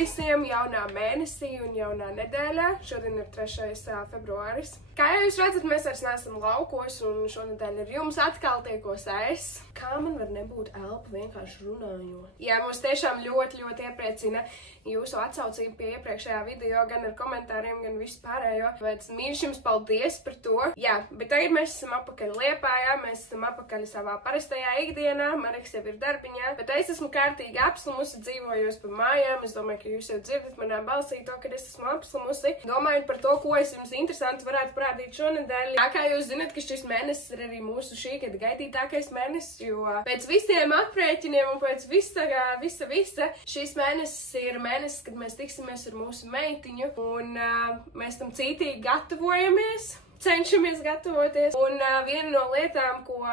visiem jaunā mēnesī un jaunā nedēļā. Šodien ir 3. februāris. Kā jau jūs redzat, mēs vairs neesam laukos un šonedēļ ir jums atkal tiekos es. Kā man var nebūt elpa vienkārši runājot? Jā, mūs tiešām ļoti iepriecina jūsu atsaucība pie iepriekšējā video, gan ar komentāriem, gan vispārējo. Pēc mīļš jums paldies par to. Jā, bet tagad mēs esam apakaļ Liepājā, mēs esam apakaļ savā parastajā ikdienā, Mareks jau ir darbiņā, bet es esmu kārtīgi apslimusi, dzīvojos pa mājām. Es domāju, ka jūs jau dzirdat manā balsī to, ka es esmu apslimusi. Domājot par to, ko es jums interesanti varētu parādīt šonedēļ. Jā, kā jūs zinat, ka šis mēnesis ir arī mūsu šī gada gaidītākais mēnesis, jo pēc visiem aprēķiniem un pēc visa, šis mēnesis ir mēnesis, kad mēs tiksimies ar mūsu meitiņu, un mēs tam cītīgi gatavojamies. Cenšamies gatavoties, un viena no lietām, ko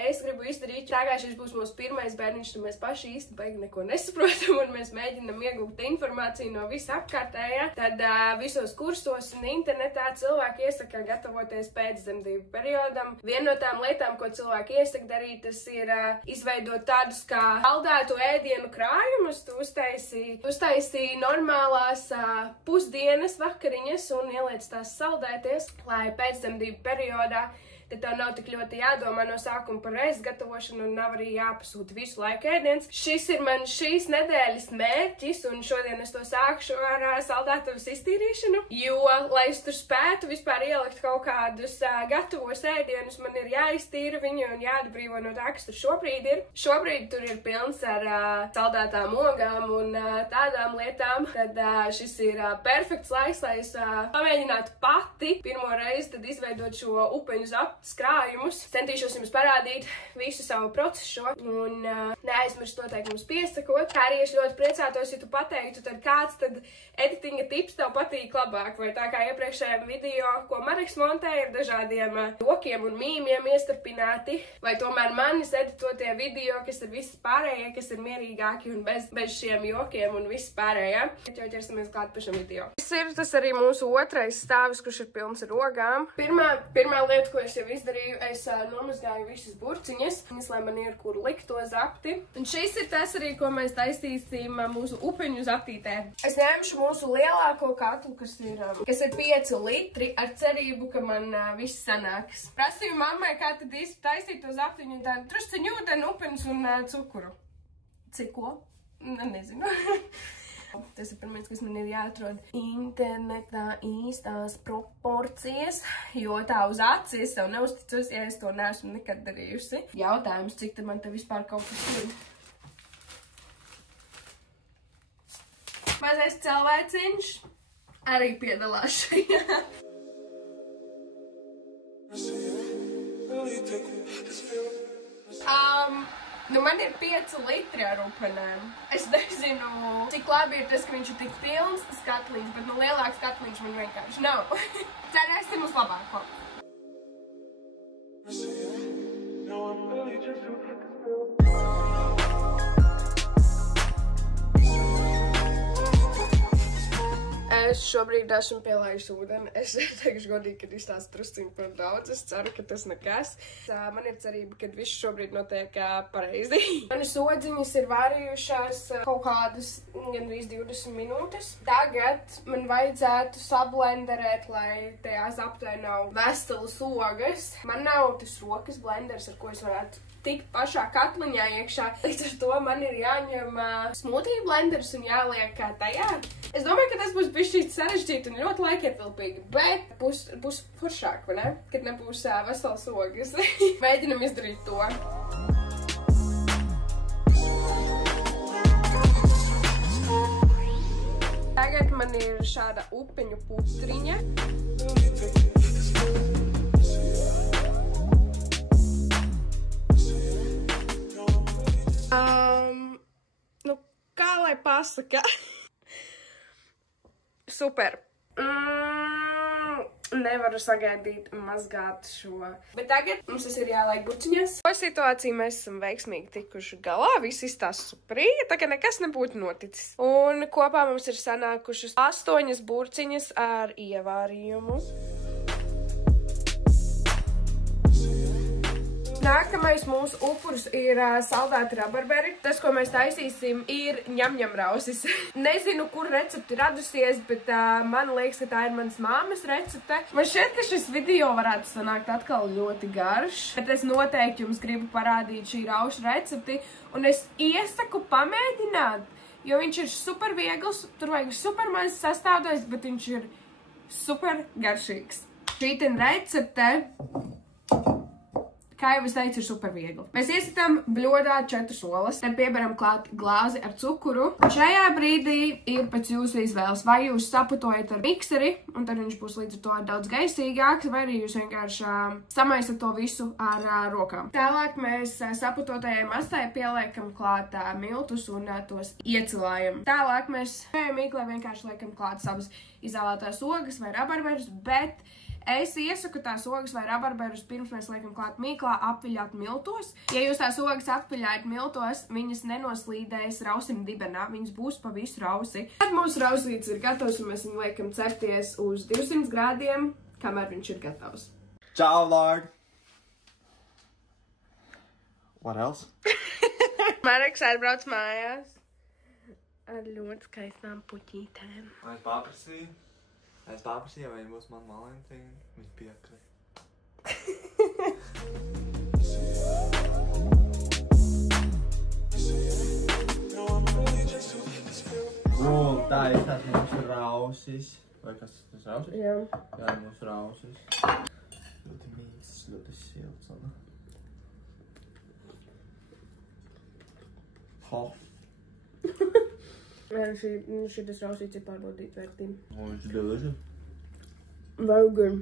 es gribu izdarīt, tā kā šis būs mūsu pirmais bērniņš, tad mēs paši īsti baigi neko nesaprotam, un mēs mēģinam iegūt informāciju no visa apkārtējā, tad visos kursos un internetā cilvēki iesaka gatavoties pēcdzemdību periodam. Viena no tām lietām, ko cilvēki iesaka darīt, tas ir izveidot tādus kā saldētu ēdienu krājumus. Tu uztaisī normālās pusdienas vakariņas un ieliec tās saldēties, lai pēcdzemdību periodā tad tev nav tik ļoti jādomā no sākuma par reizes gatavošanu un nav arī jāpasūta visu laiku ēdiens. Šis ir man šīs nedēļas mērķis, un šodien es to sākšu ar saldētavas iztīrīšanu, jo, lai es tur spētu vispār ielikt kaut kādus gatavos ēdienus, man ir jāiztīra viņi un jāatbrīvo no tā, kas tur šobrīd ir. Šobrīd tur ir pilns ar saldētām ogām un tādām lietām, tad šis ir perfekts laiks, lai es pamēģinātu pati pirmo reizi tad izveidot šo upeņu zaptu krājumus. Centīšos jums parādīt visu savu procesu un neaizmirst noteikti mums piesakot. Kā arī es ļoti priecātos, ja tu pateiktu, tad kāds tad editinga tips tev patīk labāk, vai tā kā iepriekšējā video, ko Mareks montēja ar dažādiem jokiem un mīmiem iestarpināti, vai tomēr manis editotie video, kas ir visi pārējie, kas ir mierīgāki un bez šiem jokiem un visi pārējā. Jau ķersimies klāt pašam video. Tas arī mūsu otrais stāvis, kurš ir pilns ar ogām. Pirmā lieta, ko es jau izdarīju, es nomazgāju visas burciņas, lai man ir kur likt to zapti. Un šis ir tas arī, ko mēs taisīsim mūsu upeņu zaptītē. Es ņemšu mūsu lielāko katlu, kas ir 5 litri, ar cerību, ka man viss sanāks. Prasīju mammai, kā tad īsti taisīt to zaptiņu, tā drusciņu ūdeni, upeņus un cukuru. Cik ko? Nezinu. Tas ir pirmais, kas man ir jāatrod internetā īstās proporcijas, jo tā uz aci es sev neuzticos, ja es to neesmu nekad darījusi. Jautājums, cik te man te vispār kaut kas ir. Mazais cilvēciņš arī piedalās šajā. Man ir 5 litri ar upenēm. Es nezinu, cik labi ir tas, ka viņš ir tik pilns, tas katliņš, bet lielāks katliņš man vienkārši nav. Cerēsim uz labāko. Es šobrīd esmu pielājusi ūdeni. Es teikšu godīgi, ka izstāstu drusciņu par daudz. Es ceru, ka tas nekas. Man ir cerība, ka viss šobrīd notiek pareizi. Manas odziņas ir vārījušās kaut kādas gandrīz 20 minūtes. Tagad man vajadzētu sablenderēt, lai tajā zaptē nav veselas ogas. Man nav tas rokas blenders, ar ko es varētu tikt pašā katliņā iekšā. Līdz ar to man ir jāņem smoothie blenders un jāliek tajā. Es domāju, ka tas būs bišķīt sarežģīti un ļoti laikietilpīgi, bet būs foršāk, vai ne? Kad nebūs veselas ogas. Mēģinam izdarīt to. Tagad man ir šāda upeņu putriņa. Kā lai pasaka? Super. Nevaru sagaidīt mazgāt šo. Bet tagad mums tas ir jālaik burciņās. Šo situāciju mēs esam veiksmīgi tikuši galā. Viss izstāsta superīgi, tā kā nekas nebūtu noticis. Un kopā mums ir sanākušas 8 burciņas ar ievārījumu. Nākamais mūsu upuris ir saldēti rabarberi. Tas, ko mēs taisīsim, ir ņem rausis. Nezinu, kur recepti radusies, bet man liekas, ka tā ir manas māmas recepte. Man šķiet, ka šis video varētu sanākt atkal ļoti garš, bet es noteikti jums gribu parādīt šī raušu recepti, un es iesaku pamēģināt, jo viņš ir super viegls, tur vajag super maz sastāvdaļas, bet viņš ir super garšīgs. Šī recepte, kā jau es teicu, ir super viegli. Mēs iesitām bļodā 4 olas, tad pieberam klāt glāzi ar cukuru. Šajā brīdī ir pēc jūsu izvēles, vai jūs saputojat ar mikseri, un tad viņš būs līdz ar to daudz gaisīgāks, vai arī jūs vienkārši samaisat to visu ar rokām. Tālāk mēs saputotajai masai pieliekam klāt miltus un tos iecilājam. Tālāk mēs šajā mīklē vienkārši liekam klāt savas izvēlētās ogas vai rabarberus, bet es iesaku tās ogas vai rabarberus pirms mēs liekam klāt mīklā apviļāt miltos. Ja jūs tās ogas apviļājat miltos, viņas nenoslīdēs rausim dibenā, viņas būs pa visu rausi. Tad mūsu rausīts ir gatavs un mēs viņu liekam cepties uz 200 grādiem, kamēr viņš ir gatavs. Ciao, Lord! What else? Mareks atbrauc mājās ar ļoti skaistām puķītēm. Es paprasīju, vai būs man Valentīna. Viņš piekrīt. Tā ir tās mūsu rausis. Vai kas tas rausis? Jā. Jā, mūsu rausis. Ļoti mīts, ļoti silts. Hof. Šitas rausīts ir pārbaudīt vērtību. Viņš ir delicious. Vēl gan.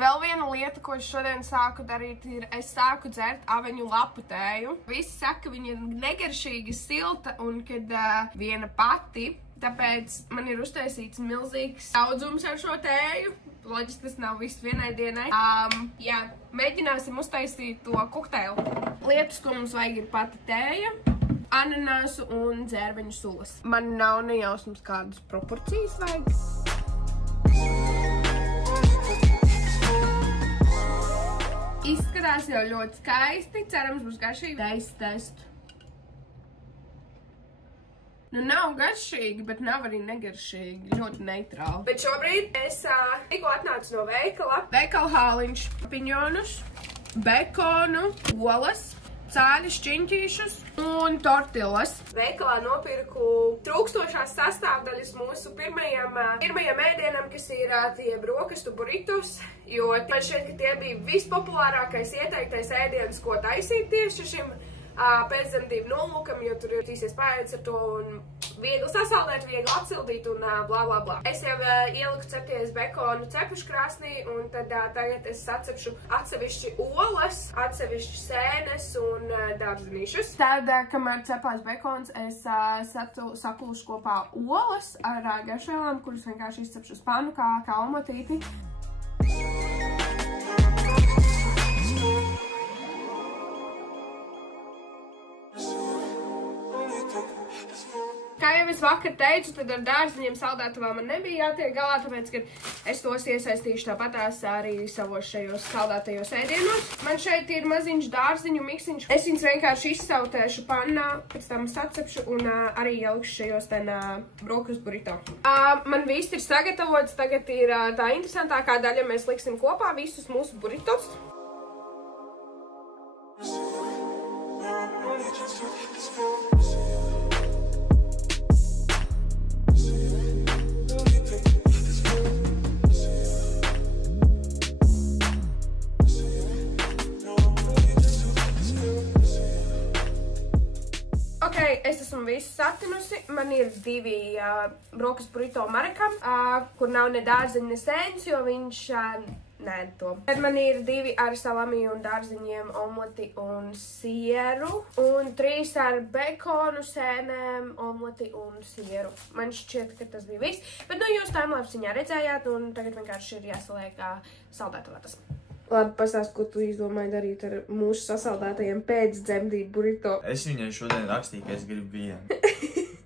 Vēl viena lieta, ko es šodien sāku darīt, ir es sāku dzert aveņu lapu tēju. Visi saka, ka viņa ir negaršīga, silta un kad viena pati. Tāpēc man ir uztaisīts milzīgs daudzums ar šo tēju. Loģiski tas nav viss vienai dienai. Jā, mēģināsim uztaisīt to kokteili. Lietas, ko mums vajag, ir pati tēja, ananāsu un dzērveņu sulas. Man nav nejausmas, kādas proporcijas vajag. Izskatās jau ļoti skaisti. Cerams, būs garšīgi. Testu. Nu, nav garšīgi, bet nav arī negaršīgi. Ļoti neitrāli. Bet šobrīd es tikko atnācu no veikala. Veikala hāliņš, piņonus, bekonu, olas, cāļus, čiņķīšus un tortillas. Veikalā nopirku trūkstošās sastāvdaļas mūsu pirmajam ēdienam, kas ir tie brokastu burritos, jo man šķiet, ka tie bija vispopulārākais ieteiktais ēdienas, ko taisīt tieši šim pēcdzemdību nolūkam, jo tur ir tīsies pārēdz ar to un viegli sasaldēt, viegli atsildīt un blā, blā, blā. Es jau ieliku cepties bekonu cepušu krāsnī un tad tagad es sacepšu atsevišķi olas, atsevišķi sēnes un dārzenīšus. Tad, kamēr cepās bekons, es sapulšu kopā olas ar garšēlām, kuras vienkārši izcepšu uz panu kā omotīti. Kā jau es vakar teicu, tad ar dārziņiem saldētavām man nebija jātiek galā, tāpēc, ka es tos iesaistīšu tāpatās arī savos šajos saldētajos ēdienos. Man šeit ir maziņš dārziņu miksiņš. Es viņus vienkārši izsautēšu pannā, pēc tam sacepšu un arī ielikšu šajos brokastu burrito. Man viss ir sagatavots, tagad ir tā interesantākā daļa, mēs liksim kopā visus mūsu burritos. Es esmu visu satinusi. Man ir 2 brokastu burrito marekam, kur nav ne dārziņa, ne sēņas, jo viņš nē to. Tad man ir 2 ar salami un dārziņiem, omleti un sieru, un 3 ar bekonu, sēnēm, omleti un sieru. Man šķiet, ka tas bija viss, bet nu jūs timelapsiņā redzējāt, un tagad vienkārši ir jāsaliek saldētavā tas. Labi, pastāst, ko tu izdomāji darīt ar mūsu sasaldētajiem pēcdzemdību burrito. Es viņai šodien rakstīju, ka es gribu vienu.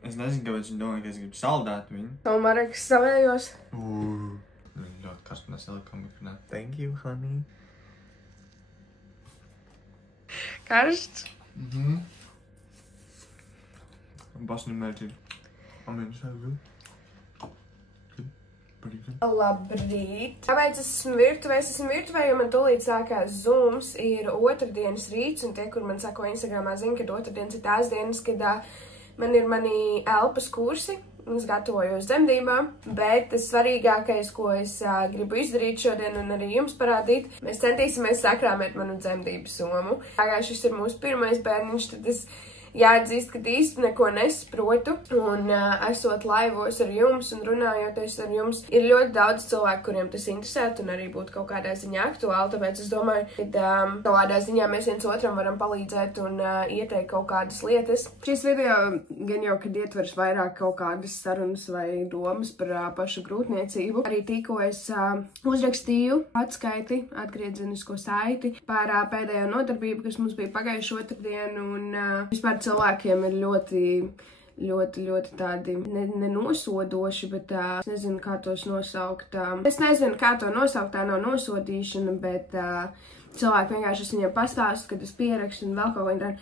Es nezinu, kāpēc viņa domāja, ka es gribu saldēt viņu. Savu Mareks savējos. Ļoti karstu nesalikam mikrināt. Thank you, honey. Karsts? Basni mērķi. Amīnas vēl. Labrīt! Kāpēc esmu virtuvē? Es esmu virtuvē, jo man tūlīt sākās Zooms. Ir otrdienas rīts, un tie, kur man sako Instagramā, zina, ka otrdienas ir tās dienas, kad man ir mani elpas kursi. Es gatavojos dzemdībām, bet tas svarīgākais, ko es gribu izdarīt šodien un arī jums parādīt, mēs centīsimies sakrāmēt manu dzemdību somu. Kā šis ir mūsu pirmais bērniņš, tad es jāatzīst, ka īsti neko nesaprotu, un esot laivos ar jums un runājoties ar jums, ir ļoti daudz cilvēku, kuriem tas interesētu un arī būtu kaut kādā ziņā aktuāli, tāpēc es domāju, ka kādā ziņā mēs viens otram varam palīdzēt un ieteikt kaut kādas lietas. Šis video gan jau, kad ietvers vairāk kaut kādas sarunas vai domas par pašu grūtniecību, arī tikko es uzrakstīju atskaiti, atgriezenisko saiti par pēdējo nodarbību, kas mums bija pagājušo otrdienu, un vispār cilvēkiem ir ļoti tādi nenosodoši, bet es nezinu, kā tos nosaukt. Es nezinu, kā to nosaukt, tā nav nosodīšana, bet cilvēki vienkārši es viņiem pastāstu, kad es pierakstu un vēl kaut ko tādu,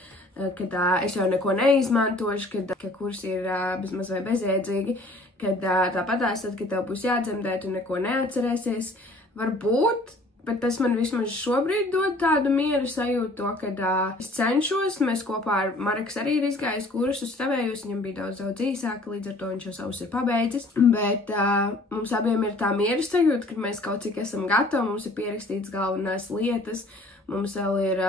kad es jau neko neizmantošu, ka kursi ir bezmaz vai bezjēdzīgi, kad tāpatās, tad, kad tev būs jādzemdē, tu neko neatcerēsies. Varbūt, bet tas man vismaz šobrīd dod tādu mieru sajūtu to, kad es cenšos, mēs kopā ar Mareks arī ir izgājis kursus savējos, viņam bija daudz īsāka, līdz ar to viņš jau savus ir pabeidzis, bet mums abiem ir tā miera sajūta, ka mēs kaut cik esam gatavi, mums ir pierakstīts galvenās lietas, mums vēl ir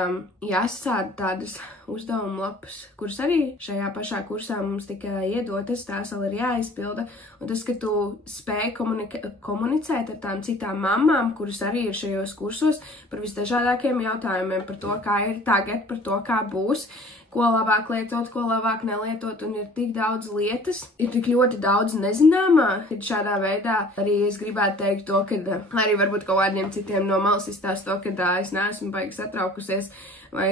jāsasāda tādas uzdevumu lapas, kuras arī šajā pašā kursā mums tika iedotas, tās vēl ir jāizpilda, un tas, ka tu spēj komunicēt ar tām citām mammām, kuras arī ir šajos kursos, par visdažādākiem jautājumiem, par to, kā ir tagad, par to, kā būs, ko labāk lietot, ko labāk nelietot, un ir tik daudz lietas, ir tik ļoti daudz nezināmā, kad šādā veidā arī es gribētu teikt to, ka arī varbūt kaut kādiem citiem no malas izstāst to, ka es neesmu baigi satraukusies, vai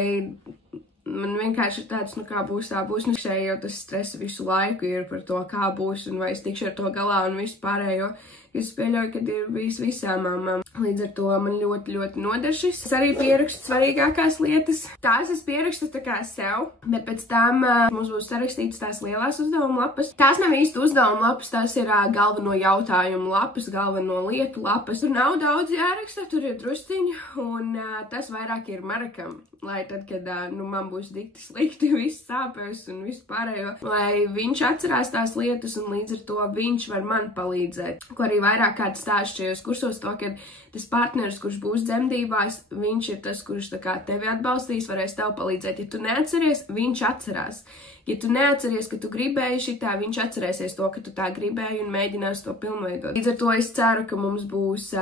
man vienkārši ir tāds, nu kā būs, tā būs, nu šeit jau tas stress visu laiku ir par to, kā būs, un vai es tikšu ar to galā un visu pārējo. Es pieļauju, ka ir bijis visām mamām. Līdz ar to man ļoti noder šis. Es arī pierakstu svarīgākās lietas. Tās es pierakstu tā kā sev, bet pēc tam mums būs sarakstītas tās lielās uzdevuma lapas. Tās nav īsti uzdevuma lapas, tās ir galveno jautājumu lapas, galveno lietu lapas. Tur nav daudz jāraksta, tur ir drusciņi, un tas vairāk ir Marekam. Lai tad, kad man būs dikti slikti, viss sāpēs un visu pārējo, lai viņš atcerās tās lietas un līdz ar to viņš var man palīdzēt. Ko arī vairāk kāds stāst šajos kursos to, ka tas partneris, kurš būs dzemdībās, viņš ir tas, kurš tā kā tevi atbalstīs, varēs tev palīdzēt. Ja tu neatceries, viņš atcerās. Ja tu neatceries, ka tu gribēji šitā, viņš atcerēsies to, ka tu tā gribēji un mēģinās to pilnveidot. Līdz ar to es ceru, ka mums būs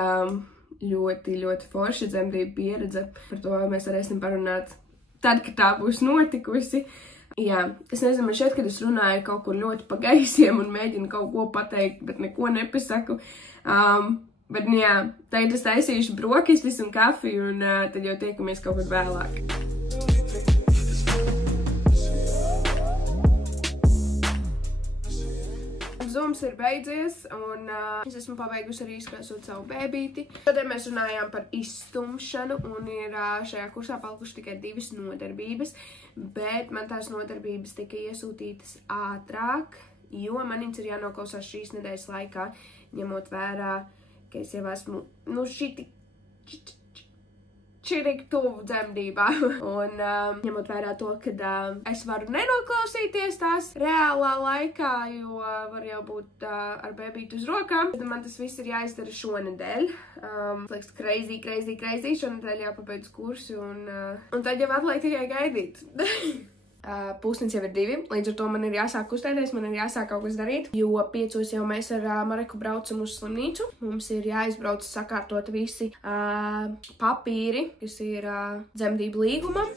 ļoti forša dzemdību pieredze. Par to mēs varēsim parunāt tad, kad tā būs notikusi. Jā, es nezinu, man šeit, kad es runāju kaut kur ļoti pa gaisiem un mēģinu kaut ko pateikt, bet neko nepasaku. Bet, jā, tagad es taisīšu brokastis un kafiju, un tad jau tiekamies kaut kur vēlāk. Zooms ir beidzies, un es esmu pabeigusi arī izkrāsot savu bēbīti. Šodien mēs runājām par izstumšanu, un ir šajā kursā palikuši tikai 2 nodarbības, bet man tās nodarbības tika iesūtītas ātrāk, jo man viņas ir jānoklausās šīs nedēļas laikā, ņemot vērā, ka es jau esmu, čirīgi tuvu dzemdībā. Un ņemot vērā to, ka es varu nenoklausīties tās reālā laikā, jo var jau būt ar bēbītu uz rokām. Tad man tas viss ir jāizdara šonedēļ. Liekas, crazy. Šonedēļ jāpabeidz kursi un tad jau atliek tikai gaidīt. Pūkstens jau ir 2, līdz ar to man ir jāsāk kustēties, man ir jāsāk kaut kas darīt, jo 5 jau mēs ar Mareku braucam uz slimnīcu. Mums ir jāizbrauc sakārtot visi papīri, kas ir dzemdību līgumam.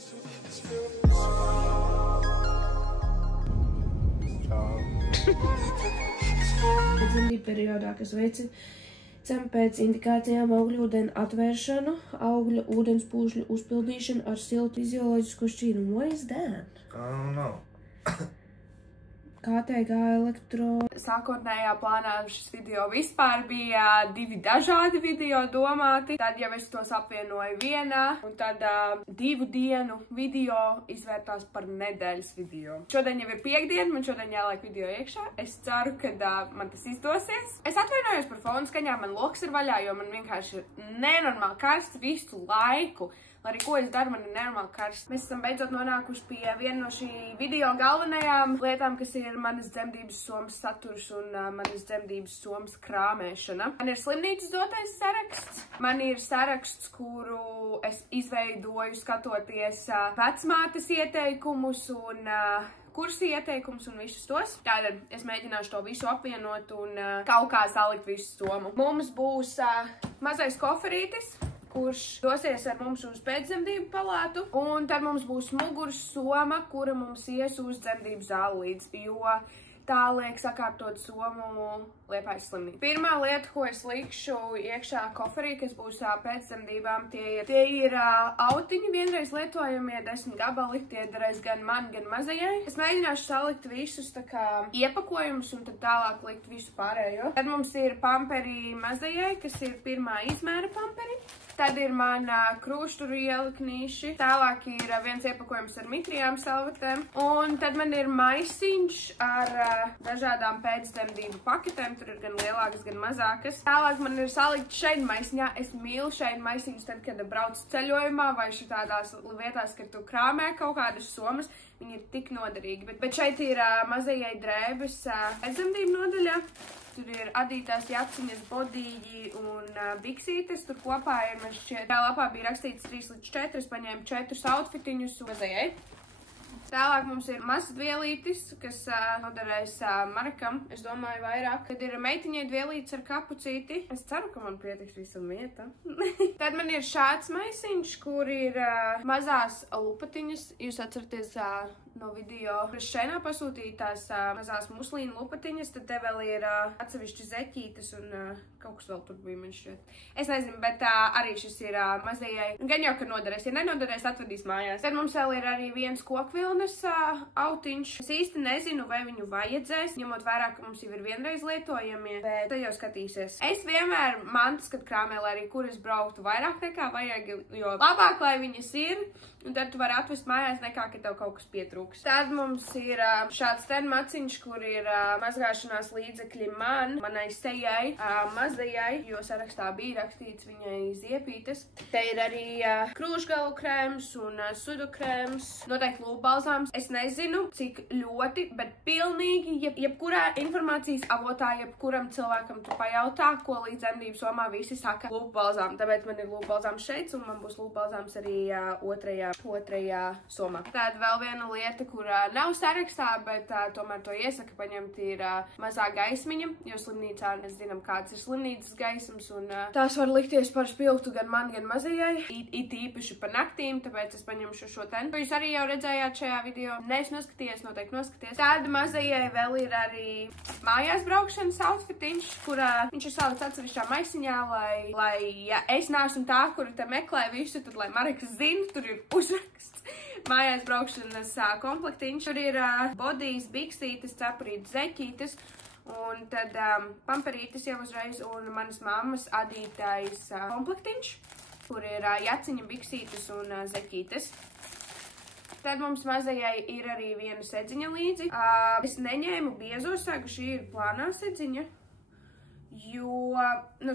Dzemdību periodā, kas veicam pēc indikācijām augļu ūdeni atvēršanu, augļa ūdens pūžļu uzpildīšanu ar siltu fizioloģisku šķīrumu. What is that? I don't know. KTG elektro. Sākotnējā plānā šis video vispār bija 2 dažādi video domāti. Tad jau es tos apvienoju vienā, un tad 2 dienu video izvērtās par nedēļas video. Šodien jau ir piekdiena, man šodien jāliek video iekšā. Es ceru, ka man tas izdosies. Es atvainojos par fonu skaņām, man loks ir vaļā, jo man vienkārši ir nenormāli karsts visu laiku. Lai arī ko es daru, man ir nenormāli karsts. Mēs esam beidzot nonākuši pie viena no šī video galvenajām lietām, kas ir manas dzemdības somas saturs un manas dzemdības somas krāmēšana. Man ir slimnīcas dotais saraksts. Man ir saraksts, kuru es izveidoju skatoties vecmātes ieteikumus un kursi ieteikums un visus tos. Tātad es mēģināšu to visu apvienot un kaut kā salikt visu somu. Mums būs mazais koferītis, kurš dosies ar mums uz pēcdzemdību palātu, un tad mums būs muguras soma, kura mums ies uz dzemdību zāli līdz, jo tā liek sakārtot somu Liepājas slimnīcā. Pirmā lieta, ko es likšu iekšā koferī, kas būs pēcdzemdībām, tie ir autiņi vienreiz lietojamie 10 gabali, tie derēs gan man, gan mazajai. Es mēģināšu salikt visus tā kā iepakojumus un tad tālāk likt visu pārējo. Tad mums ir pamperi mazajai, kas ir pirmā izmēra pamperi. Tad ir mana krūšturu ieliknīši. Tālāk ir viens iepakojums ar mitrijām salvetēm. Un tad man ir maisiņš ar dažādām pēcdzemdību paketēm. Tur ir gan lielākas, gan mazākas. Tālāk man ir salikt šeit maisiņā. Es mīlu šeit maisiņus tad, kad brauc ceļojumā vai šitādās vietās, kad tu krāmē kaut kādas somas. Viņi ir tik noderīgi. Bet šeit ir mazajai drēbes pēcdzemdību nodaļā. Tur ir adītās jaciņas, bodīgi un biksītes. Tur kopā ir, man šķiet, tā lapā bija rakstīts 3 līdz 4. Es paņēmu 4 outfitiņus mazajai. Tālāk mums ir mazs dvielītis, kas noderēs Marakam, es domāju, vairāk. Tad ir meitiņai dvielītis ar kapucīti. Es ceru, ka man pietiks visam vieta. Tad man ir šāds maisiņš, kur ir mazās lupatiņas. Jūs atceraties no video, kuras šeinā pasūtītās mazās muslīna lupatiņas, tad te vēl ir atsevišķi zeķītes un kaut kas vēl tur bija, man šķiet. Es nezinu, bet arī šis ir mazajai. Gan jau, ka noderēs. Ja nenoderēs, atvedīs mājās. Tad mums vēl ir arī viens kokvilnes autiņš. Es īsti nezinu, vai viņu vajadzēs, ņemot vērā, ka mums jau ir vienreiz lietojamie, bet tad jau skatīsies. Es vienmēr mantas, kad krāmē, lai arī kur es brauktu vairāk nekā vajag, jo labāk, lai viņas ir, un tad tu vari atvest mājās nekā, ka tev kaut kas pietrūks. Tad mums ir šāds ten maciņš, kur ir mazgāšanās līdzekļi manai sejai, mazajai, jo sarakstā bija rakstīts viņai ziepītes. Te ir arī krūšgalu krēms un sudu krēms, noteikti lūpbalzāms. Es nezinu, cik ļoti, bet pilnīgi, jebkurā informācijas avotā, jebkuram cilvēkam tu pajautā, ko līdz dzemdību somā visi saka lūpbalzām. Tāpēc man ir lūpbalzāms šeit, un man būs lūpbalzāms arī otrajā somā. Tāda vēl viena lieta, kur nav sarakstā, bet tomēr to iesaka paņemt, ir mazā gaismiņa, jo slimnīcā mēs zinām, kāds ir slimnīcas gaismas, un tās var likties par spilgtu gan man, gan mazajai, it īpaši par naktīm, tāpēc es paņemšu šo ten. Jūs arī jau redzējāt šajā video, nees noskaties, noteikti noskaties. Tāda mazajai vēl ir arī mājās braukšanas outfitiņš, kurā viņš ir salikts atsevišķā maisiņā, lai ja es neesmu tā, kura te meklē visu, tad lai Mareks zina, tur ir uzraksts. Mājās braukšanas komplektiņš. Tur ir bodijas, biksītes, cepurītes, zeķītes, un tad pamperītes jau uzreiz, un manas mammas adītais komplektiņš, kur ir jaciņa, biksītes un zeķītes. Tad mums mazajai ir arī viena sedziņa līdzi. Es neņēmu biezo segu, šī ir plānā sedziņa, jo,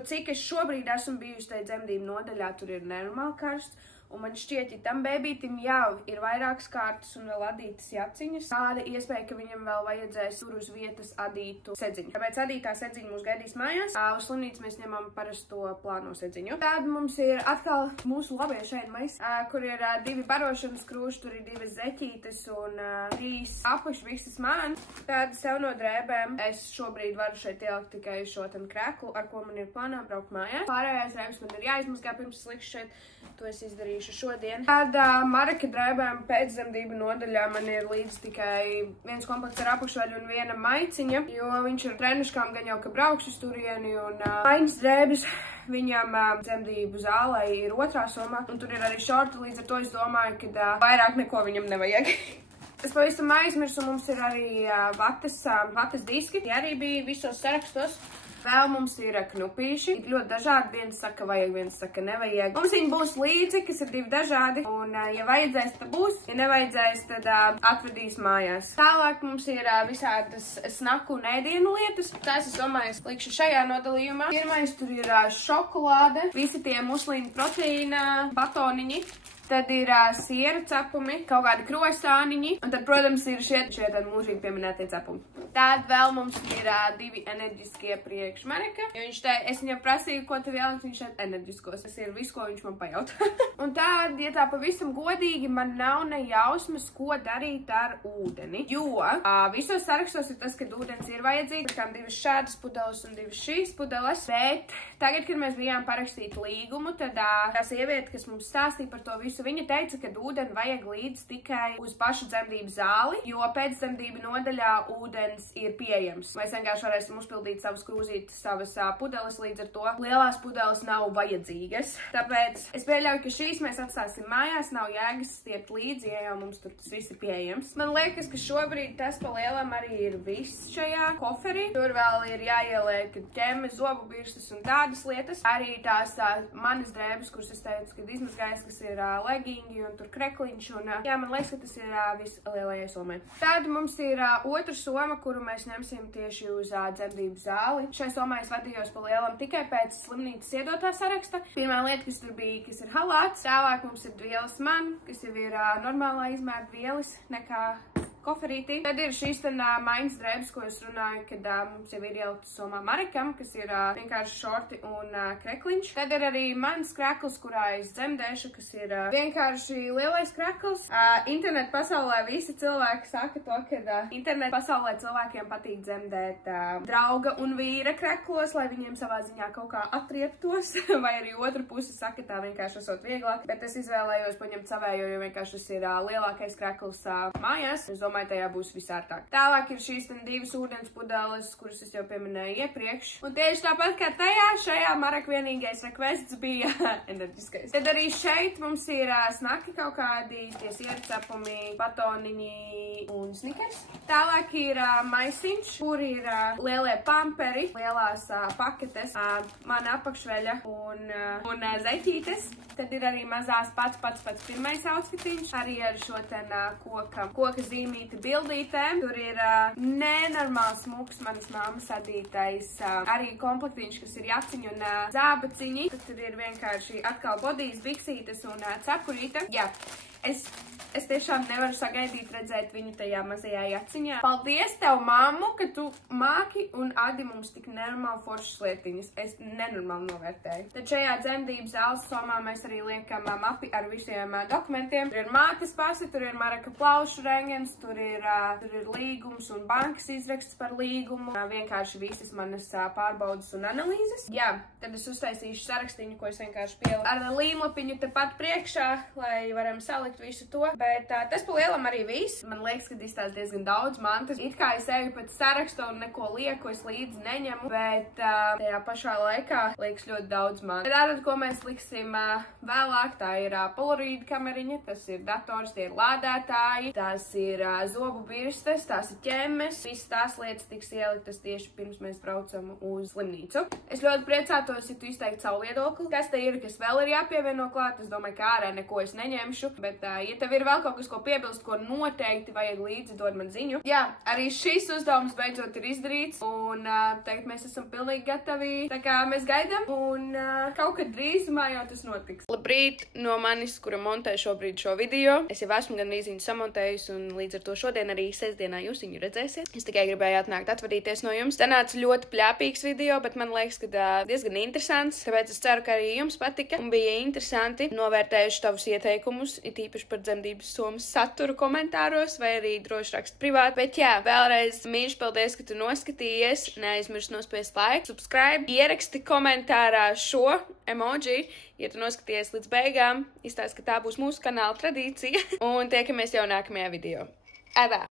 cik es šobrīd esmu bijusi tajā dzemdību nodaļā, tur ir nenormāli karsts. Un man šķiet, ja tam bēbītim jau ir vairākas kārtas un vēl adītas jaciņas, tāda iespēja, ka viņam vēl vajadzēs tur uz vietas adītu sedziņu. Tāpēc adītā sedziņa mūs gaidīs mājās. Uz slimnīcu mēs ņemam parasto plāno sedziņu. Tad mums ir atkal mūsu labie šeit maisi, kur ir 2 barošanas krūši, tur ir 2 zeķītes un 3 apakšbikses man. Tāda sev no drēbēm. Es šobrīd varu šeit ielikt tikai šo ten krēklu, ar ko man ir plānā braukt mājās. Pārējās drēbes man ir jāizmazgā pirms es likšu šeit. To es izdarīšu šodien. Tad Maraka drēbēm pēcdzemdību nodaļā man ir līdz tikai viens komplekts ar apakšvaļu un viena maiciņa, jo viņš ir trenuškām gan jau, ka braukšu uz turieni, un maiņas drēbes viņam dzemdību zālē ir otrā somā, un tur ir arī šorti, līdz ar to es domāju, ka vairāk neko viņam nevajag. Es pavisam aizmirsu, mums ir arī vatas diski, tie arī bija visos sarakstos. Vēl mums ir knupīši, ir ļoti dažādi, viens saka vajag, viens saka nevajag. Mums viņi būs līdzi, kas ir divi dažādi, un ja vajadzēs, tad būs, ja nevajadzēs, tad atvedīs mājās. Tālāk mums ir visādas snaku un ēdienu lietas, tās es domāju, likšu šajā nodalījumā. Pirmais tur ir šokolāde, visi tie muslīna proteīna batoniņi. Tad ir siera cepumi, kaut kādi krosāniņi, un tad, protams, ir šie tad mūžīgi pieminētie cepumi. Tad vēl mums ir divi enerģiskie priekšmareka, jo es viņam prasīju, ko tev ielikt, viņš šeit enerģiskos. Tas ir viss, ko viņš man pajautā. Un tad, ja tā pavisam godīgi, man nav ne jausmas, ko darīt ar ūdeni, jo visos sarakstos ir tas, ka ūdens ir vajadzīgs, kā divas šādas pudeles un divas šīs pudeles, bet tagad, kad mēs bijām parakstīt līgumu, tad tā sieviete, kas mums stāstīja par to visu, viņa teica, ka ūdeni vajag līdz tikai uz pašu dzemdību zāli, jo pēc dzemdību nodaļā ūdens ir pieejams. Mēs vienkārši varēsim uzpildīt savas krūzītes, savas pudeles, līdz ar to lielās pudeles nav vajadzīgas. Tāpēc es pieļauju, ka šīs mēs atstāsim mājās, nav jēgas stiept līdzi, ja jau mums tur tas viss ir pieejams. Man liekas, ka šobrīd tas pa lielam arī ir viss šajā koferī. Tur vēl ir jāieliek ķemme, zobu birstas un tādas lietas. Arī tās manas drēbes, kuras es teicu, kad izmazgājas, kas ir legingi un tur krekliņš, un jā, man liekas, ka tas ir viss lielajai somai. Tad mums ir otra soma, kuru mēs ņemsim tieši uz dzemdību zāli. Šai somai es vadījos pa lielam tikai pēc slimnīcas iedotā saraksta. Pirmā lieta, kas tur bija, kas ir halāts. Tālāk mums ir vielas man, kas jau ir normālā izmēra vielas nekā koferītī. Tad ir šīs maiņas drēbes, ko es runāju, kad mums jau ir ieliktas somā Marekam, kas ir vienkārši šorti un krekliņš. Tad ir arī mans krekls, kurā es dzemdēšu, kas ir vienkārši lielais krekls. Internet pasaulē visi cilvēki saka to, ka internet pasaulē cilvēkiem patīk dzemdēt drauga un vīra kreklos, lai viņiem savā ziņā kaut kā atrieptos, vai arī otra puse saka, tā vienkārši esot vieglāk, bet es izvēlējos paņemt savējo, jo vienkārši tas ir lielākais krekls mājās. Es domāju, tajā būs visārtāk. Tālāk ir šīs divas ūdens pudeles, kuras es jau pieminēju iepriekš. Un tieši tāpat kā tajā, šajā Marek vienīgais rekvests bija enerģiskais. Tad arī šeit mums ir snaki kaut kādi, tie siera cepumi, batoniņi un snikers. Tālāk ir maisiņš, kur ir lielie pamperi, lielās paketes, mana apakšveļa un zeķītes. Tad ir arī mazās pats pirmais outfitiņš, arī ar šo koka zīmīti bildītēm. Tur ir nenormāls smuks manas mammas adītais arī komplektiņš, kas ir jaciņi un zābaciņi. Tad tur ir vienkārši atkal bodijas, biksītes un cepurīte. Jā, es tiešām nevaru sagaidīt redzēt viņu tajā mazajā jaciņā. Paldies tev, mammu, ka tu māki un adi mums tik nenormāli foršas lietiņas. Es nenormāli novērtēju. Tad šajā dzemdības zāles somā mēs arī liekam mapi ar visiem dokumentiem. Tur ir mātes pasi, tur ir Mareka plaušu rengens, tur ir līgums un bankas izraksts par līgumu. Vienkārši visas manas pārbaudas un analīzes. Jā, tad es uztaisīšu sarakstīņu, ko es vienkārši pieliku ar līmlapiņu tepat priekšā, lai varam salikt visu to. Bet tas pa lielam arī viss. Man liekas, ka izstāsta diezgan daudz mantas. It kā es eju pēc saraksta un neko lieku, es līdzi neņemu, bet tajā pašā laikā liekas ļoti daudz mantas. Tātad, ko mēs liksim vēlāk, tā ir polaroīda kameriņa, tas ir dators, tie ir lādētāji, tās ir zobu birstes, tās ir ķemmes. Visas tās lietas tiks ieliktas tieši pirms mēs braucam uz slimnīcu. Es ļoti priecātos, ja tu izteiktu savu viedokli. Kas te ir, kas vēl ir jāpievieno klāt? Es domāju, ka ārā neko es neņemšu, bet ja tev ir vēl kaut kas, ko piebilst, ko noteikti vajag līdzi, dod man ziņu. Jā, arī šis uzdevums beidzot ir izdarīts, un tagad mēs esam pilnīgi gatavi, tā kā mēs gaidām, un kaut kad drīzumā jau tas notiks. Labrīt no manis, kura montē šobrīd šo video. Es jau esmu gandrīz viņu samontējusi, un līdz ar to šodien arī sestdienā jūs viņu redzēsiet. Es tikai gribēju atnākt atvadīties no jums. Sanāca ļoti pļāpīgs video, bet man liekas, ka diezgan interesants, tāpēc es ceru, ka arī jums patika, un bija interesanti novērtējuši tavus ieteikumus, it īpaši par dzemdības somas saturu komentāros, vai arī droši rakst privāti. Bet jā, vēlreiz mīļš paldies, ka tu noskatījies. Neaizmirst nospiest like, subscribe, ieraksti komentārā šo emoji, ja tu noskatījies līdz beigām. Izstāsti, ka tā būs mūsu kanāla tradīcija. Un tiekamies jau nākamajā video. Atā!